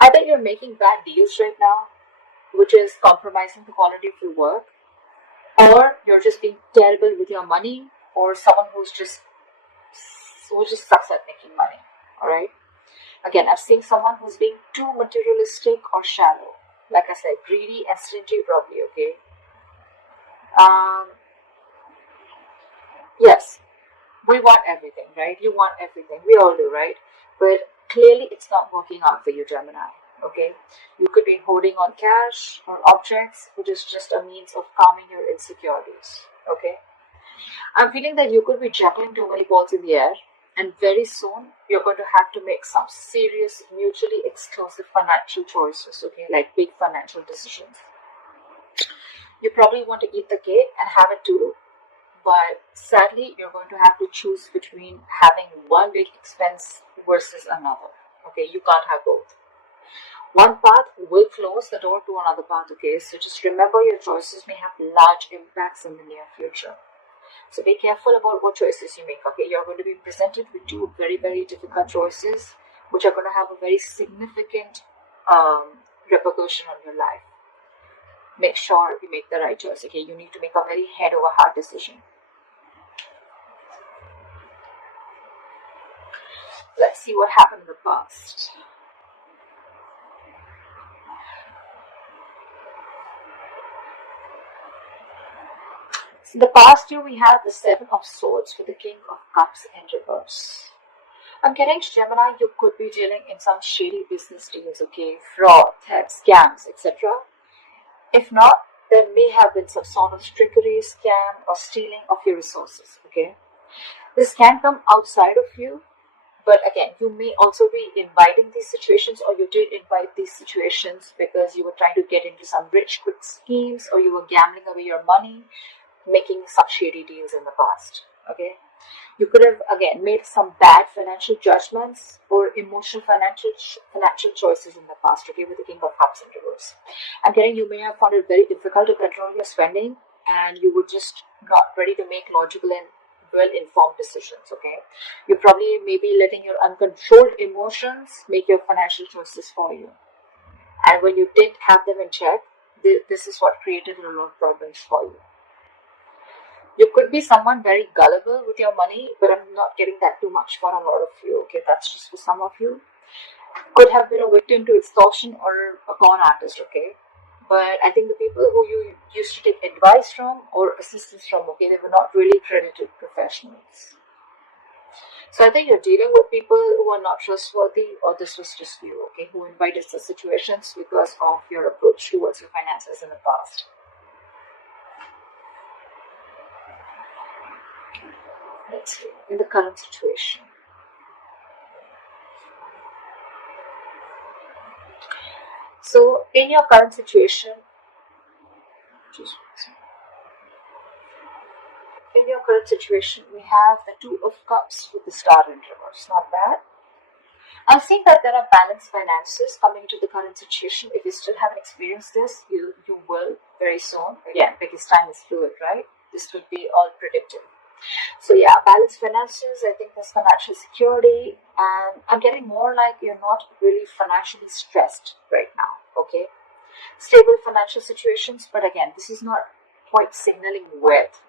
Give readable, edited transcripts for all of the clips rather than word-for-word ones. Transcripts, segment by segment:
Either you're making bad deals right now, which is compromising the quality of your work, or you're just being terrible with your money, or someone who just sucks at making money. All right. Again, I've seen someone who's being too materialistic or shallow. Like I said, greedy and stingy, probably. Okay. Um. Yes, we want everything, right? You want everything. We all do, right? But clearly, it's not working out for you, Gemini. Okay. You could be holding on cash or objects, which is just a means of calming your insecurities. Okay. I'm feeling that you could be juggling too many balls in the air, and very soon you're going to have to make some serious, mutually exclusive financial choices, okay, like big financial decisions. You probably want to eat the cake and have it too, but sadly, you're going to have to choose between having one big expense versus another. Okay, you can't have both. One path will close the door to another path, okay? So just remember your choices may have large impacts in the near future. So be careful about what choices you make, okay? You're going to be presented with two very, very difficult choices, which are going to have a very significant repercussion on your life. Make sure you make the right choice, okay? You need to make a very head over heart decision. Let's see what happened in the past. In the past year, we have the Seven of Swords with the King of Cups in reverse. I'm getting, Gemini, you could be dealing in some shady business deals, okay? Fraud, theft, scams, etc. If not, there may have been some sort of trickery, scam, or stealing of your resources, okay? This can come outside of you, but again, you may also be inviting these situations, or you did invite these situations because you were trying to get into some rich, quick schemes, or you were gambling away your money, making some shady deals in the past, okay? You could have, again, made some bad financial judgments or emotional financial choices in the past, okay, with the King of Cups in reverse. I'm getting you may have found it very difficult to control your spending, and you were just not ready to make logical and well-informed decisions, okay? You probably may be letting your uncontrolled emotions make your financial choices for you. And when you didn't have them in check, this is what created a lot of problems for you. You could be someone very gullible with your money, but I'm not getting that too much for a lot of you, okay? That's just for some of you. Could have been a victim to extortion or a con artist, okay? But I think the people who you used to take advice from or assistance from, okay, they were not really credited professionals. So I think you're dealing with people who are not trustworthy, or this was just you, okay, who invited such situations because of your approach towards your finances in the past. Let's see, in the current situation. So, in your current situation, we have the Two of Cups with the Star in reverse. Not bad. I'm seeing that there are balanced finances coming into the current situation. If you still haven't experienced this, you will very soon. Again, because time is fluid, right? This would be all predictive. So yeah, balanced finances, I think there's financial security, and I'm getting more like you're not really financially stressed right now, okay? Stable financial situations, but again, this is not quite signaling wealth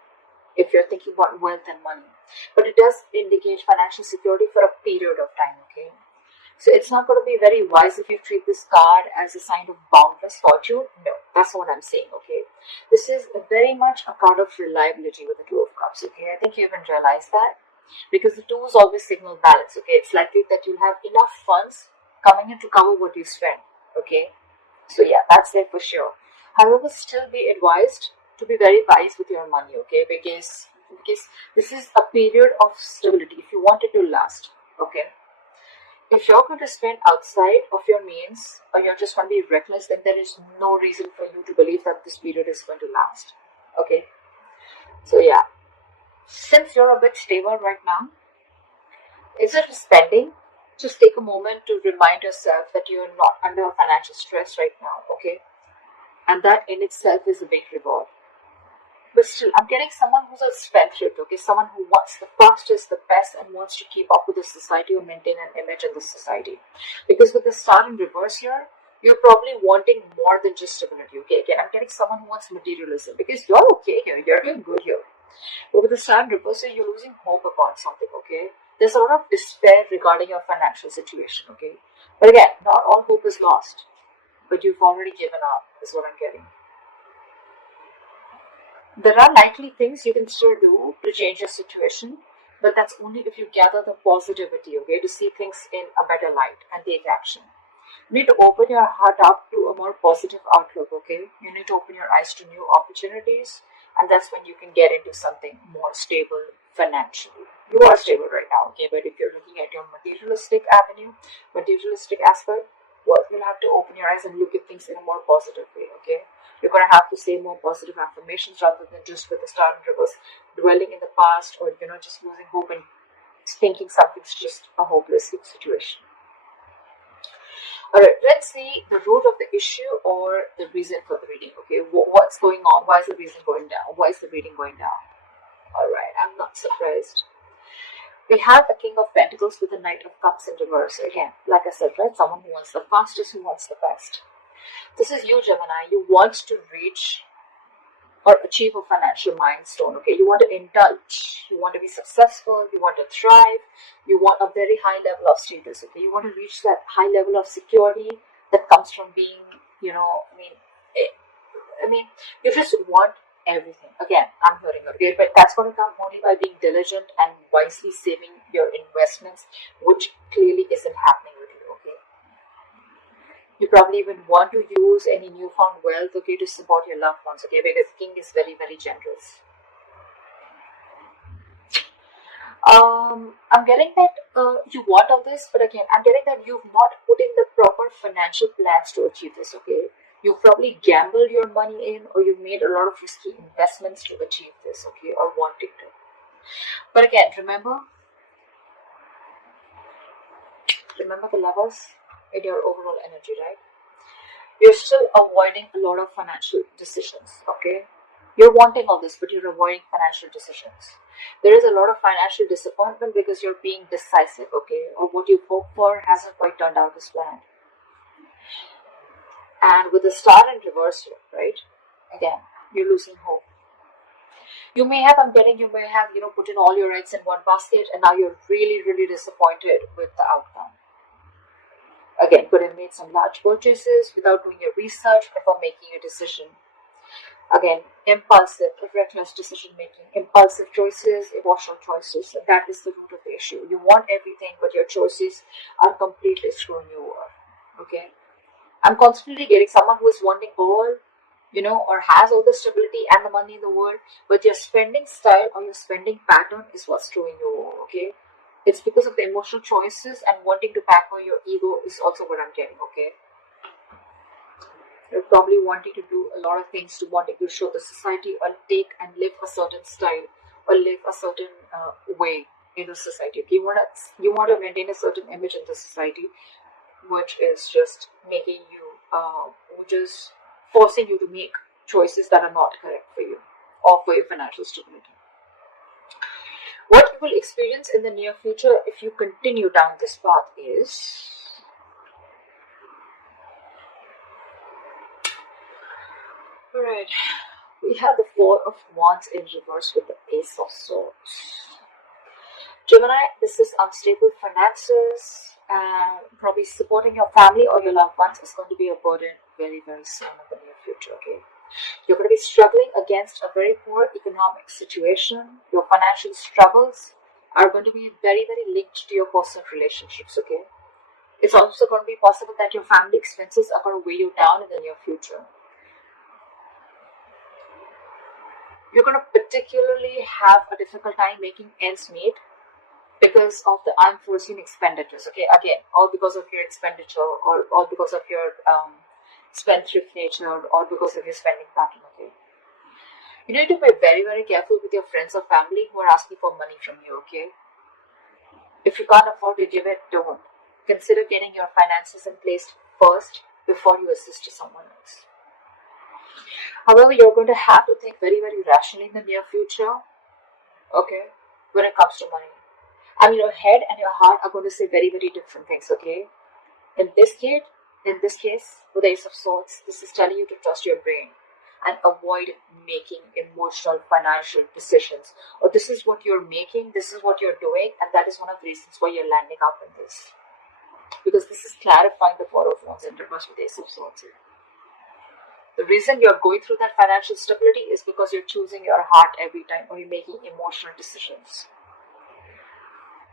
if you're thinking about wealth and money. But it does indicate financial security for a period of time, okay? So it's not going to be very wise if you treat this card as a sign of boundless fortune. No, that's what I'm saying, okay? This is very much a card of reliability with the Two of Cups, okay? I think you even realize that. Because the twos always signal balance, okay? It's likely that you'll have enough funds coming in to cover what you spend, okay? So yeah, that's there for sure. However, still be advised to be very wise with your money, okay? Because this is a period of stability if you want it to last, okay? If you're going to spend outside of your means, or you're just going to be reckless, then there is no reason for you to believe that this period is going to last. Okay? So yeah, since you're a bit stable right now, instead of spending, just take a moment to remind yourself that you're not under financial stress right now, okay? And that in itself is a big reward. But still, I'm getting someone who's a spendthrift, okay? Someone who wants the fastest, the best, and wants to keep up with the society or maintain an image in the society. Because with the star in reverse here, you're probably wanting more than just stability, okay? Again, I'm getting someone who wants materialism because you're okay here, you're doing good here. But with the star in reverse here, you're losing hope about something, okay? There's a lot of despair regarding your financial situation, okay? But again, not all hope is lost, but you've already given up, is what I'm getting. There are likely things you can still do to change your situation, but that's only if you gather the positivity, okay, to see things in a better light and take action. You need to open your heart up to a more positive outlook, okay? You need to open your eyes to new opportunities, and that's when you can get into something more stable financially. You are stable right now, okay? But if you're looking at your materialistic avenue, materialistic aspect, well, you'll have to open your eyes and look at things in a more positive way, okay? You're going to have to say more positive affirmations rather than just with the star in reverse, dwelling in the past or, just losing hope and thinking something's just a hopeless situation. Alright, let's see the root of the issue or the reason for the reading, okay? What's going on? Why is the reason going down? Why is the reading going down? Alright, I'm not surprised. We have the King of Pentacles with the Knight of Cups in reverse. Again, like I said, right? Someone who wants the fastest, who wants the best. This is you, Gemini. You want to reach or achieve a financial milestone, okay? You want to indulge. You want to be successful. You want to thrive. You want a very high level of status, okay? You want to reach that high level of security that comes from being, you just want everything. Again, I'm hearing it, okay? But that's going to come only by being diligent and wisely saving your investments, which clearly isn't happening with you, okay? You probably even want to use any newfound wealth, okay, to support your loved ones, okay, because the King is very, very generous. I'm getting that you want all this, but again, I'm getting that you've not put in the proper financial plans to achieve this, okay? You've probably gambled your money in, or you've made a lot of risky investments to achieve this, okay, or wanting to. But again, remember the levels in your overall energy, right? You're still avoiding a lot of financial decisions, okay? You're wanting all this, but you're avoiding financial decisions. There is a lot of financial disappointment because you're being decisive, okay? Or what you hope for hasn't quite turned out as planned. And with the star in reverse here, right? Again, you're losing hope. You may have, put in all your eggs in one basket, and now you're really, really disappointed with the outcome. Again, could have made some large purchases without doing your research before making a decision. Again, impulsive, reckless decision making, impulsive choices, emotional choices. And that is the root of the issue. You want everything, but your choices are completely screwing you over. Okay? I'm constantly getting someone who is wanting all, or has all the stability and the money in the world, but your spending style or your spending pattern is what's screwing you over. Okay? It's because of the emotional choices and wanting to pamper your ego is also what I'm getting, okay? You're probably wanting to do a lot of things to wanting to show the society or take and live a certain style or live a certain way in the society. Okay? You want to maintain a certain image in the society, which is just making you, which is forcing you to make choices that are not correct for you or for your financial stability. What you will experience in the near future if you continue down this path is alright. We have the Four of Wands in reverse with the Ace of Swords. Gemini, this is unstable finances and probably supporting your family or your loved ones is going to be a burden very, very soon in the near future, okay? You're going to be struggling against a very poor economic situation. Your financial struggles are going to be very, very linked to your personal relationships, okay? It's also going to be possible that your family expenses are going to weigh you down in the near future. You're going to particularly have a difficult time making ends meet because of the unforeseen expenditures, okay? Again, all because of your expenditure or all because of your spendthrift nature or because of your spending pattern, okay? You need to be very, very careful with your friends or family who are asking for money from you, okay? If you can't afford to give it, don't. Consider getting your finances in place first before you assist to someone else. However, you're going to have to think very, very rationally in the near future, okay, when it comes to money. And your head and your heart are going to say very, very different things, okay? In this case, with the Ace of Swords, this is telling you to trust your brain and avoid making emotional financial decisions. Or this is what you're making, this is what you're doing, and that is one of the reasons why you're landing up in this. Because this is clarifying the Four of Wands in reverse with the Ace of Swords here. The reason you're going through that financial stability is because you're choosing your heart every time, or you're making emotional decisions.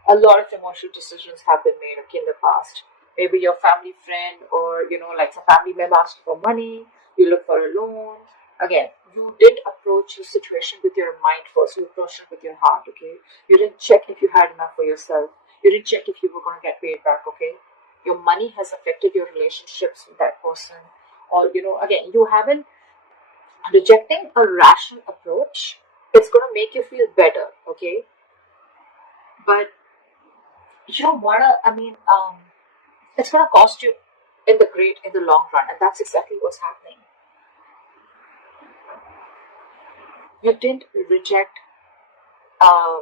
A lot of emotional decisions have been made, okay, in the past. Maybe your family friend, or like some family member asked for money, you look for a loan. Again, you didn't approach the situation with your mind first, you approached it with your heart, okay? You didn't check if you had enough for yourself. You didn't check if you were going to get paid back, okay? Your money has affected your relationships with that person. Or, again, you haven't rejecting a rational approach. It's going to make you feel better, okay? But you don't want to, it's going to cost you in the long run, and that's exactly what's happening. You didn't reject, uh,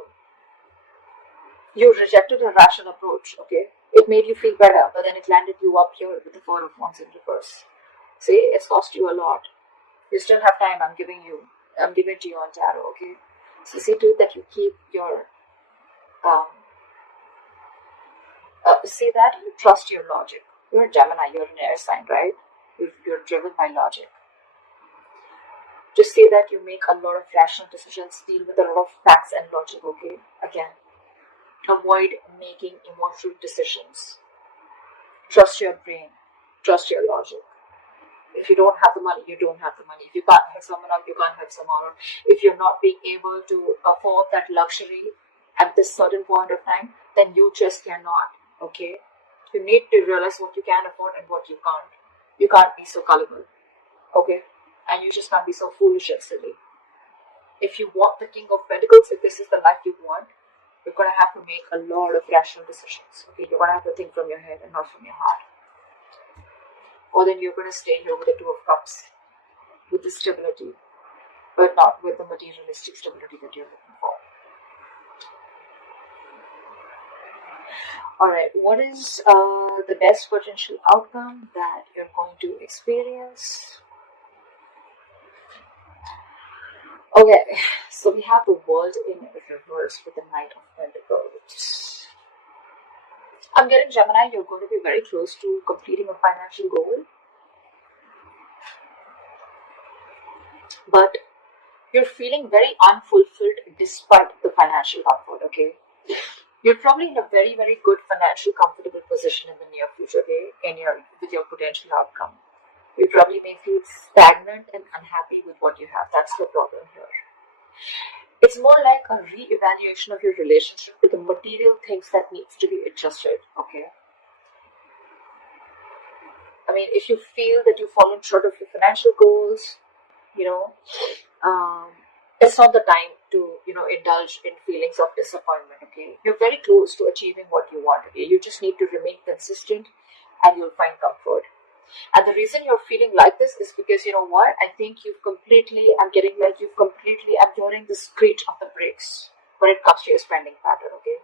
you rejected a rational approach, okay? It made you feel better, but then it landed you up here with the Four of Wands in reverse. See, it's cost you a lot. You still have time. I'm giving it to you on tarot, okay? So see to it that you keep your, see that you trust your logic. You're a Gemini, you're an air sign, right? You're driven by logic. Just say that you make a lot of rational decisions, deal with a lot of facts and logic, okay? Again, avoid making emotional decisions. Trust your brain, trust your logic. If you don't have the money, you don't have the money. If you can't help someone out, you can't help someone out. If you're not being able to afford that luxury at this certain point of time, then you just cannot, okay? You need to realize what you can afford and what you can't. You can't be so gullible, okay? And you just can't be so foolish and silly. If you want the King of Pentacles, if this is the life you want, you're going to have to make a lot of rational decisions, okay? You're going to have to think from your head and not from your heart. Or then you're going to stay here with the Two of Cups, with the stability, but not with the materialistic stability that you're looking for. Alright, what is the best potential outcome that you're going to experience? Okay, so we have the World in reverse with the Knight of Pentacles. I'm getting Gemini, you're going to be very close to completing a financial goal. But you're feeling very unfulfilled despite the financial comfort, okay? You're probably in a very, very good financial comfortable position in the near future, okay? With your potential outcome. You probably may feel stagnant and unhappy with what you have. That's the problem here. It's more like a re-evaluation of your relationship with the material things that needs to be adjusted, okay? I mean, if you feel that you've fallen short of your financial goals, it's not the time to, indulge in feelings of disappointment, okay? You're very close to achieving what you want, okay? You just need to remain consistent and you'll find comfort. And the reason you're feeling like this is because, you know what? I think I'm hearing the screech of the brakes when it comes to your spending pattern, okay?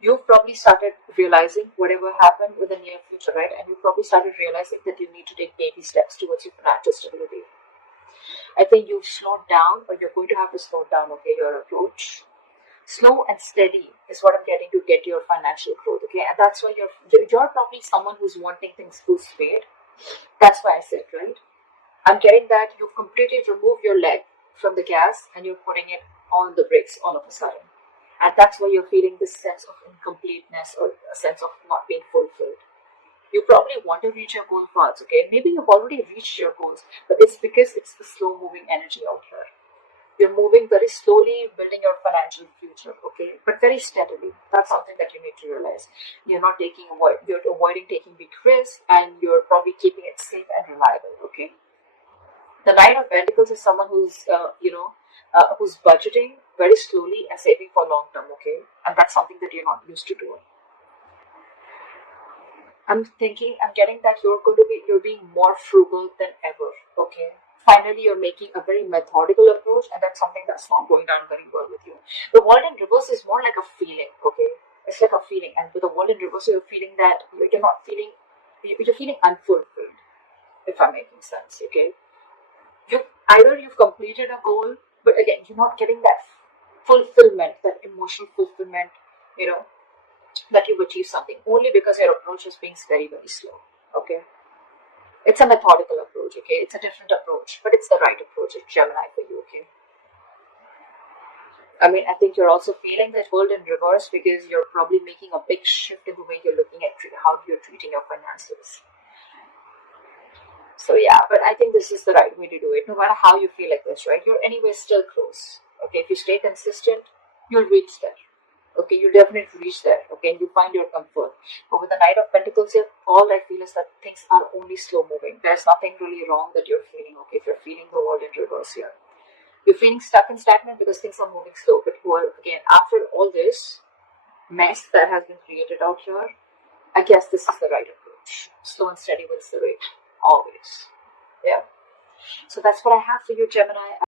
You've probably started realizing whatever happened with the near future, right? And you probably started realizing that you need to take baby steps towards your financial stability. I think you've slowed down, or you're going to have to slow down, okay, your approach. Slow and steady is what I'm getting to get your financial growth, okay? And that's why you're probably someone who's wanting things full speed. That's why I said, right? I'm getting that you've completely removed your leg from the gas and you're putting it on the brakes all of a sudden. And that's why you're feeling this sense of incompleteness or a sense of not being fulfilled. You probably want to reach your goal fast, okay? Maybe you've already reached your goals, but it's because it's the slow moving energy out here. You're moving very slowly, building your financial future, okay? But very steadily. That's something that you need to realize. You're avoiding taking big risks, and you're probably keeping it safe and reliable, okay? The Knight of Pentacles is someone who's, who's budgeting very slowly and saving for long term, okay? And that's something that you're not used to doing. I'm getting that you're being more frugal than ever, okay? Finally, you're making a very methodical approach, and that's something that's not going down very well with you. The world in reverse is more like a feeling, okay? It's like a feeling, and with the world in reverse, you're feeling that you're not feeling, you're feeling unfulfilled, if I'm making sense, okay? You've completed a goal, but again, you're not getting that fulfillment, that emotional fulfillment, you know, that you've achieved something, only because your approach is being very, very slow, okay? It's a methodical approach, okay? It's a different approach, but it's the right approach. It's Gemini for you, okay? I mean, I think you're also feeling that world in reverse because you're probably making a big shift in the way you're looking at how you're treating your finances. So yeah, but I think this is the right way to do it. No matter how you feel like this, right? You're anyway still close. Okay, if you stay consistent, you'll reach there. Okay, you'll definitely reach there. Okay, and you find your comfort. But with the Knight of Pentacles here, all I feel is that things are only slow moving. There's nothing really wrong that you're feeling. Okay, if you're feeling the world in reverse here, you're feeling stuck and stagnant because things are moving slow. But again, after all this mess that has been created out here, I guess this is the right approach. Slow and steady wins the race, always. Yeah. So that's what I have for you, Gemini.